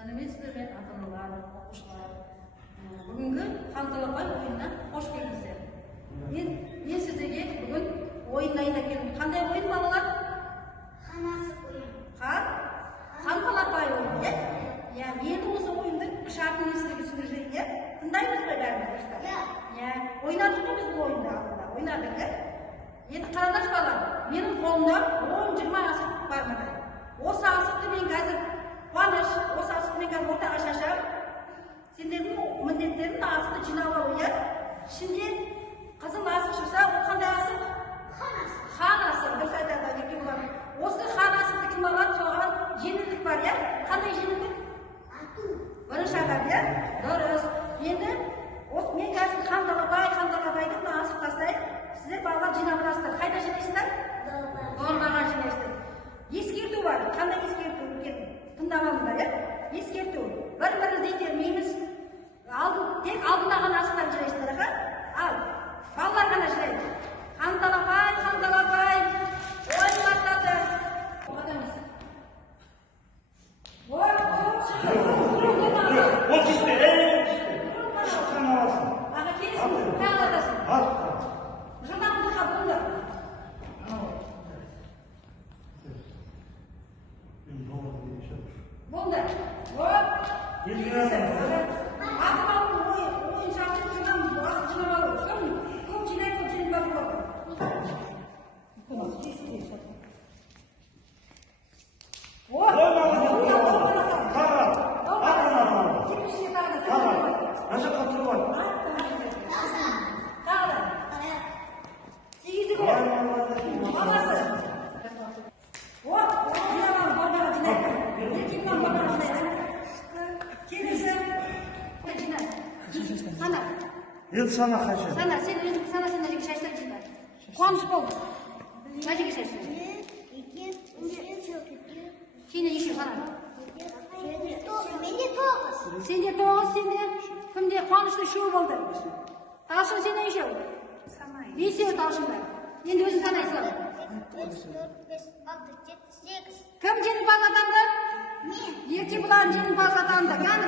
Сәлеметсіздер ме, ата-аналар, оқушылар. Бүгінгі Қанталапай ойынына қош келдіңіздер. Мен сіздерге бүгін ойын дайындап келдім. Қандай ойын, балалар? Қанасық ойын. Қанталапай ойын, иә? Енді осы ойындың шартын сіздерге түсіндірейін, тыңдаймыз ба бәріміз? Иә. Ойнадық қой біз бұл ойынды алдында, ойнадық, иә? Енді қараңдаршы балалар, менің қолымда 10-20 асық бар мына. Осы асықты мен қазір қуаныш, осы асықты мен қазір ортаға шашам. Сендердің міндеттерін асықты жинап алу, иә? Ішінде қызыл асық шықса, ол қандай асық? Хан асық, дұрыс айтады, еркек олар. Осы хан асықты кім алады, соған жеңілдік бар, иә? Қандай жеңілдік? Бірінші адам, иә? Дұрыс. Енді мен қазір Қанталапайды мына асық тастайын. Сіздер балалар жинап аласыздар. Қайда жинайсыздар? Дорбаға жинайсыздар. Ескерту бар. Қандай ескерту? Тыңдап алыңыздар, иә? Ескерту. Бір-біріңізді итермейміз. Тек алдында ғана асықтар жинайсыздар, ал балалар ғана жинайды. Қанталапай, ойын бастады. Ол кесте, шыққан аласың. Аға келесің, тағы атасың. Жылдамды қабылды. Болды. Ойын шартын жинамыз, асық жинап алу. Көп жинай, көп жинап алу. Енді сана қайша? Сана, сен өзің сана жерге шаштар жина. Қуаныш бол. Мына жерге шаштар. 1, 2, 3, 4, 5. Сені еще сана. Менде 9. Сенде 9, сенде. Кімде қуаныштың үшеуі болды. Талшын сенде үшеу. 5 талшында. Енді өзің санайсың. 3, 4, 5, 6, 7, 8. Кім жеңімпаз атанды? Мен. Еркебұлан жеңімпаз атанды. Қане